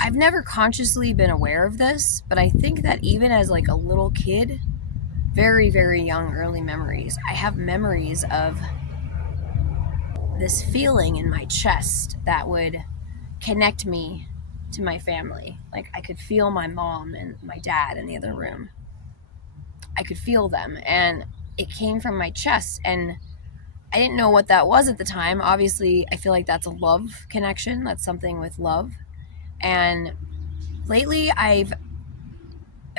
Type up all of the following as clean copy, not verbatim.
I've never consciously been aware of this, but I think that even as like a little kid, very, very young, early memories, I have memories of this feeling in my chest that would connect me to my family. Like I could feel my mom and my dad in the other room. I could feel them, and it came from my chest, and I didn't know what that was at the time. Obviously, I feel like that's a love connection. That's something with love. And lately I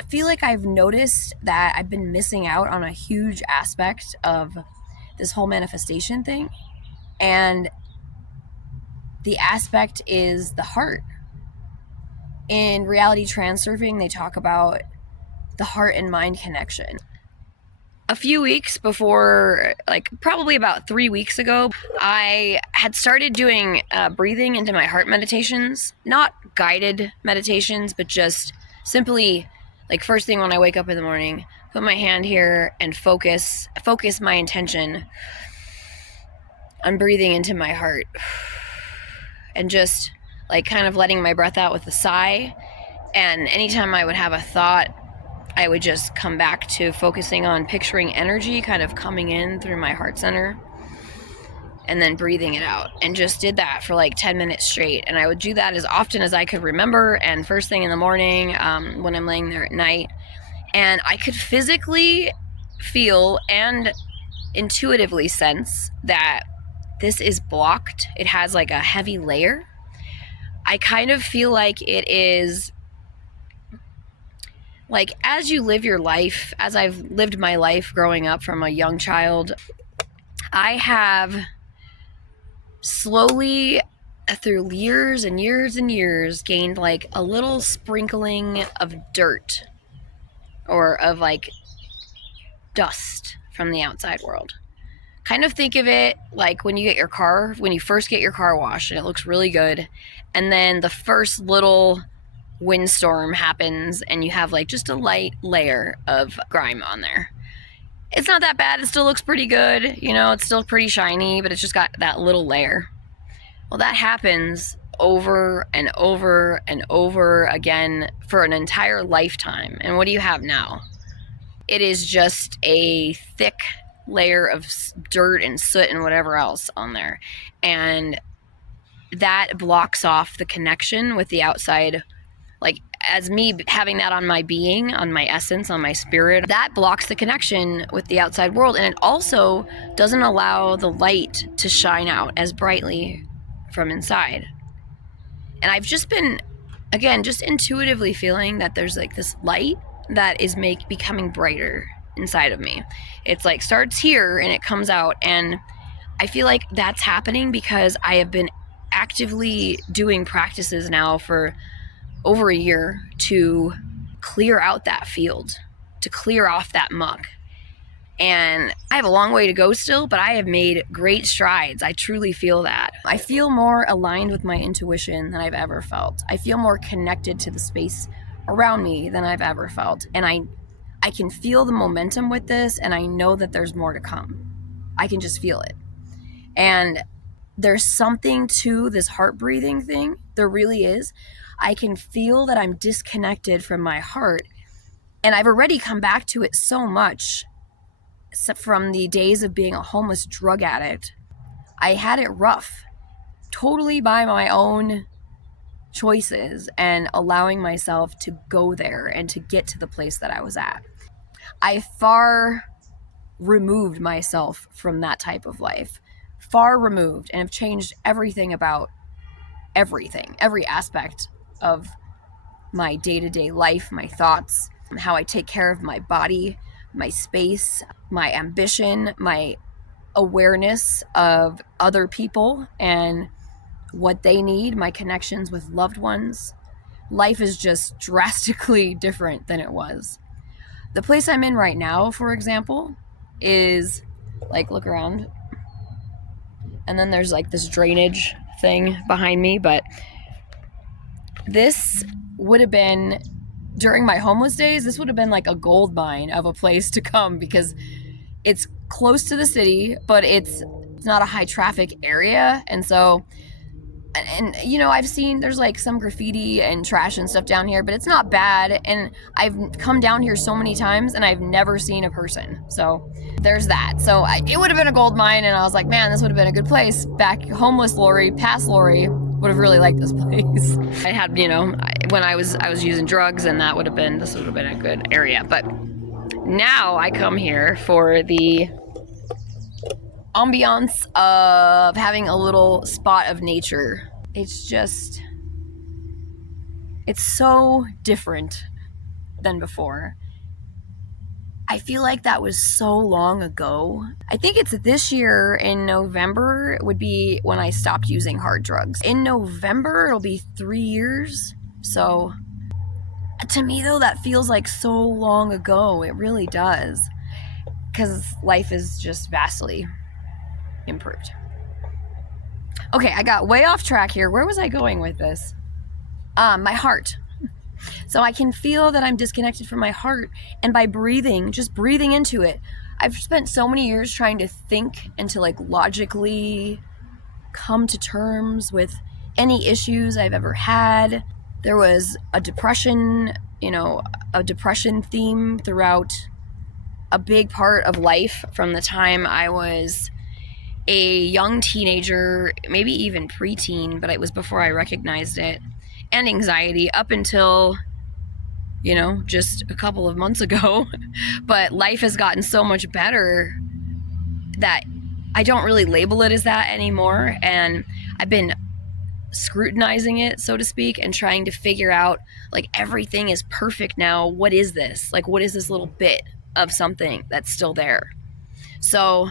feel like I've noticed that I've been missing out on a huge aspect of this whole manifestation thing. And the aspect is the heart. In Reality Transurfing, they talk about the heart and mind connection. A few weeks before, like probably about 3 weeks ago, I had started doing breathing into my heart meditations. Not guided meditations, but just simply, like, first thing when I wake up in the morning, put my hand here and focus my intention on breathing into my heart. And just like kind of letting my breath out with a sigh. And anytime I would have a thought, I would just come back to focusing on picturing energy kind of coming in through my heart center and then breathing it out, and just did that for like 10 minutes straight. And I would do that as often as I could remember, and first thing in the morning, when I'm laying there at night. And I could physically feel and intuitively sense that this is blocked. It has like a heavy layer. I kind of feel like it is like, as you live your life, as I've lived my life growing up from a young child, I have slowly, through years and years and years, gained like a little sprinkling of dirt or of like dust from the outside world. Kind of think of it like when you first get your car washed and it looks really good, and then the first little windstorm happens and you have like just a light layer of grime on there. It's not that bad. It still looks pretty good. It's still pretty shiny, but it's just got that little layer. Well, that happens over and over and over again for an entire lifetime. And what do you have now? It is just a thick layer of dirt and soot and whatever else on there. And that blocks off the connection with the outside. Like, as me having that on my being, on my essence, on my spirit, that blocks the connection with the outside world. And it also doesn't allow the light to shine out as brightly from inside. And I've just been, again, just intuitively feeling that there's like this light that is becoming brighter inside of me. It's like starts here and it comes out. And I feel like that's happening because I have been actively doing practices now for over a year to clear out that field, to clear off that muck. And I have a long way to go still, but I have made great strides. I truly feel that. I feel more aligned with my intuition than I've ever felt. I feel more connected to the space around me than I've ever felt. And I can feel the momentum with this, and I know that there's more to come. I can just feel it. And there's something to this heart breathing thing. There really is. I can feel that I'm disconnected from my heart. And I've already come back to it so much from the days of being a homeless drug addict. I had it rough, totally by my own choices and allowing myself to go there and to get to the place that I was at. I far removed myself from that type of life, far removed, and have changed everything about everything, every aspect of my day-to-day life, my thoughts, how I take care of my body, my space, my ambition, my awareness of other people and what they need, my connections with loved ones. Life is just drastically different than it was. The place I'm in right now, for example, is like, look around, and then there's like this drainage thing behind me, but this would have been, during my homeless days, this would have been like a gold mine of a place to come, because it's close to the city, but it's not a high traffic area. And so And you know, I've seen there's like some graffiti and trash and stuff down here, but it's not bad. And I've come down here so many times and I've never seen a person. So there's that. So it would have been a gold mine, and I was like, man, this would have been a good place. Back homeless Lori, past Lori, would have really liked this place. I had, you know, when I was using drugs, and this would have been a good area. But now I come here for the ambiance of having a little spot of nature. It's so different than before. I feel like that was so long ago. I think it's this year in November would be when I stopped using hard drugs. In November, it'll be 3 years. So to me though, that feels like so long ago. It really does. Because life is just vastly improved. Okay, I got way off track here. Where was I going with this? My heart. So I can feel that I'm disconnected from my heart, and by breathing, just breathing into it. I've spent so many years trying to think and to like logically come to terms with any issues I've ever had. There was a depression theme throughout a big part of life from the time I was a young teenager, maybe even preteen, but it was before I recognized it, and anxiety up until, you know, just a couple of months ago. But life has gotten so much better that I don't really label it as that anymore, and I've been scrutinizing it, so to speak, and trying to figure out, like, everything is perfect now. What is this? Like, what is this little bit of something that's still there? So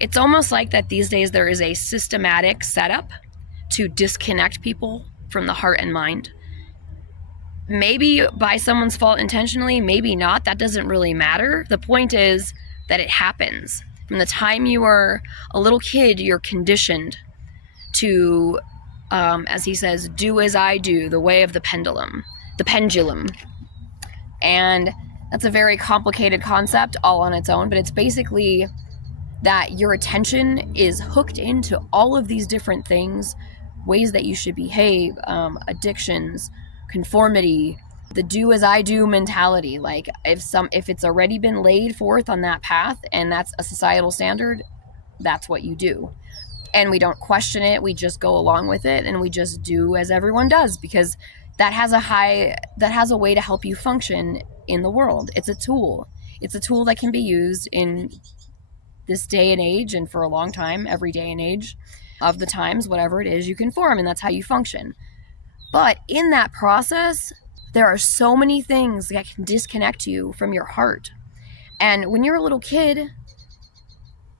it's almost like that these days there is a systematic setup to disconnect people from the heart and mind. Maybe by someone's fault intentionally, maybe not. That doesn't really matter. The point is that it happens. From the time you are a little kid, you're conditioned to, as he says, do as I do, the way of the pendulum. And that's a very complicated concept all on its own, but it's basically that your attention is hooked into all of these different things, ways that you should behave, addictions, conformity, the do as I do mentality. Like if it's already been laid forth on that path and that's a societal standard, that's what you do. And we don't question it, we just go along with it, and we just do as everyone does, because that has a way to help you function in the world. It's a tool that can be used in this day and age, and for a long time, every day and age of the times, whatever it is, you conform, and that's how you function. But in that process, there are so many things that can disconnect you from your heart. And when you're a little kid,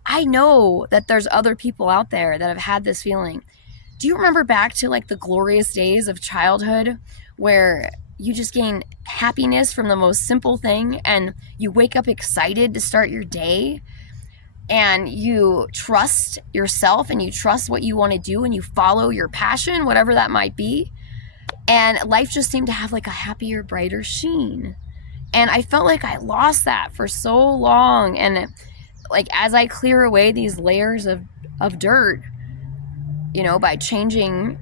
I know that there's other people out there that have had this feeling. Do you remember back to like the glorious days of childhood where you just gain happiness from the most simple thing, and you wake up excited to start your day, and you trust yourself and you trust what you want to do, and you follow your passion, whatever that might be, and life just seemed to have like a happier, brighter sheen. And I felt like I lost that for so long. And like as I clear away these layers of dirt, you know, by changing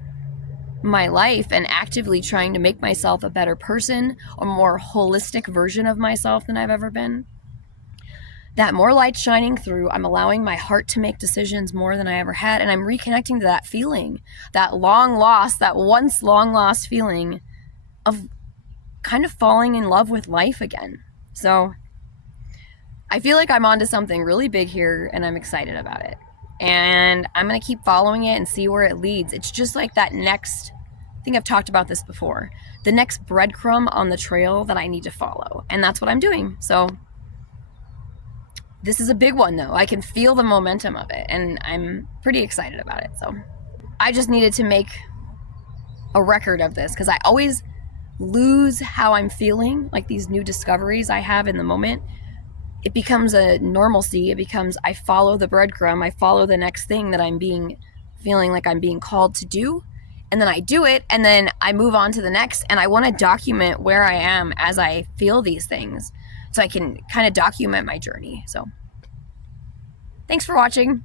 my life and actively trying to make myself a better person, a more holistic version of myself than I've ever been, that more light's shining through. I'm allowing my heart to make decisions more than I ever had, and I'm reconnecting to that feeling, that once long lost feeling of kind of falling in love with life again. So I feel like I'm onto something really big here, and I'm excited about it. And I'm going to keep following it and see where it leads. It's just like that next, I think I've talked about this before, the next breadcrumb on the trail that I need to follow. And that's what I'm doing. So this is a big one, though. I can feel the momentum of it, and I'm pretty excited about it. So I just needed to make a record of this, because I always lose how I'm feeling, like these new discoveries I have in the moment. It becomes a normalcy. It becomes, I follow the breadcrumb. I follow the next thing that I'm feeling like I'm being called to do. And then I do it, and then I move on to the next. And I want to document where I am as I feel these things, so I can kind of document my journey. So thanks for watching.